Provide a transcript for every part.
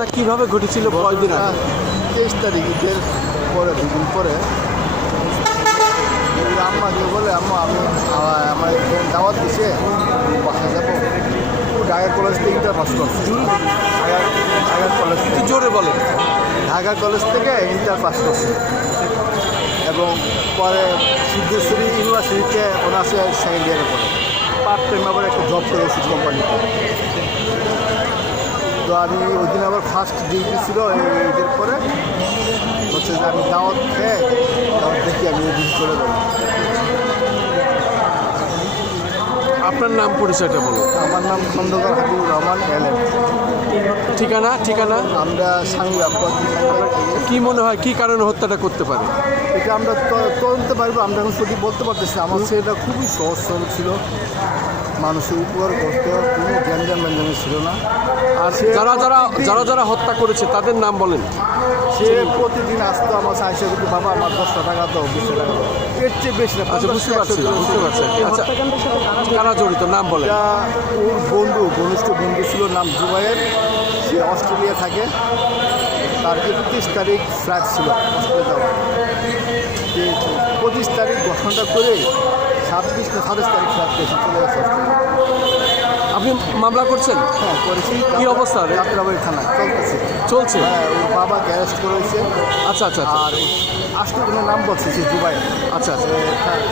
ঘটনাটা কিভাবে ঘটেছিল কয়দিন আগে? 23 তারিখের পরে 2 দিন পরে আম্মাকে বলে আম্মা আমি আমার দাওয়াত দিছে বাসায় যাবো। ঢাকা কলেজ থেকে ইন্টার পাস করছে। ঢাকা কলেজ একটু জোরে বলেন। ঢাকা কলেজ থেকে ইন্টার পাস করছে এবং পরে সিদ্ধেশ্বরী ইউনিভার্সিটিতে অনার্সে সেকেন্ড ইয়ারে পড়ে পার্ট টাইম আবার একটা জব করে ওষুধ কোম্পানিতে। তো আমি ওই দিন আবার ফার্স্ট ডিউটি ছিল ঈদের পরে হচ্ছে যে আমি দাওয়াত খেয়ে দাওয়াত দেখি আমি ওই দিন চলে যাবো। আপনার নাম পরিচয়টা বলুন। আমার নাম খন্দকার হাবিবুর রহমান এলএম। ঠিকানা ঠিকানা আমরা সাংবাদিক কি মনে হয় কি কারণে হত্যাটা করতে পারে? এটা আমরা তদন্তে পারবো। আমরা এখন সঠিক বলতে পারতেছি। আমার ছেলেটা খুবই সহজ সরল ছিল, মানুষের উপকার করতে কোনো গ্যাঞ্জাম ম্যাঞ্জামে ছিল না। আর যারা যারা যারা যারা হত্যা করেছে তাদের নাম বলেন। সে প্রতিদিন আসতো আমার সাইসে কিন্তু বাবা আমার 10টা টাকা দাও 20 টাকা দাও, এর চেয়ে বেশি না। আচ্ছা বুঝতে পারছি বুঝতে পারছি। আচ্ছা কারা জড়িত নাম বলেন। এটা ওর বন্ধু ঘনিষ্ঠ বন্ধু ছিল, নাম জুবাইর। সে অস্ট্রেলিয়া থাকে। তার 31 তারিখ ফ্লাইট ছিল অস্ট্রেলিয়া যাওয়ার। 25 তারিখ ঘোষণাটা করে 26 না 27 তারিখ ফ্লাইট পেয়েছে চলে গেছে অস্ট্রেলিয়া। আপনি মামলা করছেন? হ্যাঁ করেছি। কি অবস্থা? যাত্রাবাড়ি থানা চলতেছে। চলছে? হ্যাঁ ওর বাবাকে অ্যারেস্ট করেছে। আচ্ছা আচ্ছা আচ্ছা আর 8টা জনের নাম বলছে সে জুবাই। আচ্ছা আচ্ছা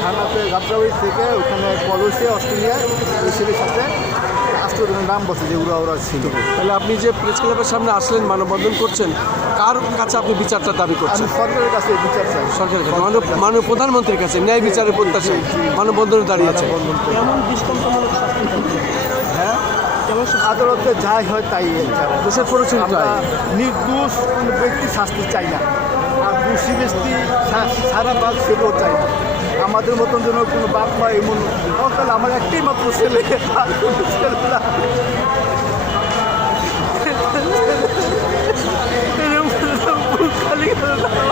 থানাতে যাত্রাবাড়ি থেকে ওখানে কলসে অস্ট্রেলিয়ায় এই ছেলের সাথে 8টা জনের নাম বলছে যে ওরা ছিল। তাহলে আপনি যে প্রেস ক্লাবের সামনে আসলেন মানববন্ধন করছেন, কার কাছে আপনি বিচারটা দাবি আমি করছেন? সরকারের কাছে বিচার চাই। সরকারের কাছে মাননীয় প্রধানমন্ত্রীর কাছে ন্যায় বিচারের প্রত্যাশা মানববন্ধনে দাঁড়িয়েছে। হ্যাঁ আদালতে যাই হয় তাই চাই। দেশের পরিচয় আমরা নির্দোষ কোনো ব্যক্তি শাস্তি চাই না, আর দোষী ব্যক্তি সারা বাদ সেটাও চাই না। আমাদের মতন যেন কোনো বাপ মা এমন তাহলে আমার একটাই মাত্র ছেলে, আর কোনো ছেলে না। বুক খালি করে দাও।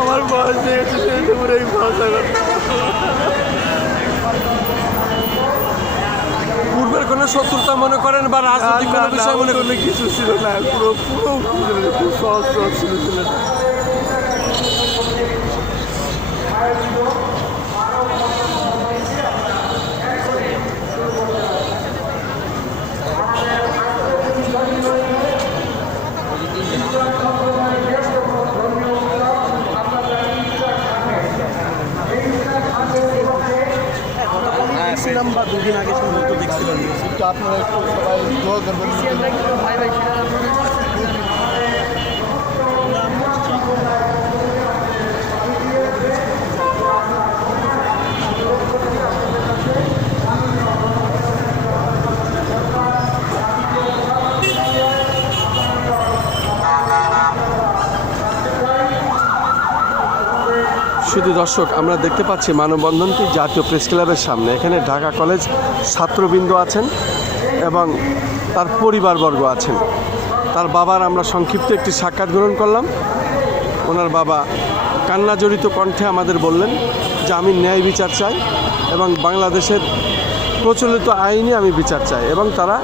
আমার বয়স হয়ে গেছে, এই ভরসা করতে। পূর্বের কোনো শত্রুতা মনে করেন বা রাজনৈতিক কোনো বিষয় মনে করেন? কিছু ছিল না, পুরো খুব সহজ সহজ ছিল ছেলেটা। দেখছিলাম বা 2 দিন আগে সম্ভবত দেখছিলাম। একটু আপনারা একটু সবাই দোয়া করবেন। শুধু দর্শক আমরা দেখতে পাচ্ছি মানববন্ধনটি জাতীয় প্রেস ক্লাবের সামনে। এখানে ঢাকা কলেজ ছাত্রবৃন্দ আছেন এবং তার পরিবারবর্গ আছেন। তার বাবার আমরা সংক্ষিপ্ত একটি সাক্ষাৎ গ্রহণ করলাম। ওনার বাবা কান্না জড়িত কণ্ঠে আমাদের বললেন যে আমি ন্যায় বিচার চাই এবং বাংলাদেশের প্রচলিত আইনে আমি বিচার চাই, এবং তারা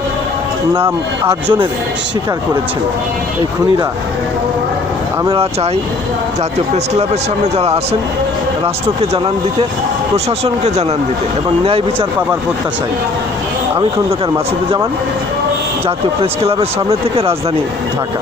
নাম 8 জনের স্বীকার করেছেন এই খুনিরা। আমরা চাই জাতীয় প্রেস ক্লাবের সামনে যারা আসেন রাষ্ট্রকে জানান দিতে, প্রশাসনকে জানান দিতে এবং ন্যায় বিচার পাবার প্রত্যাশায়। আমি খন্দকার মাসুদুজ্জামান, জাতীয় প্রেস ক্লাবের সামনে থেকে, রাজধানী ঢাকা।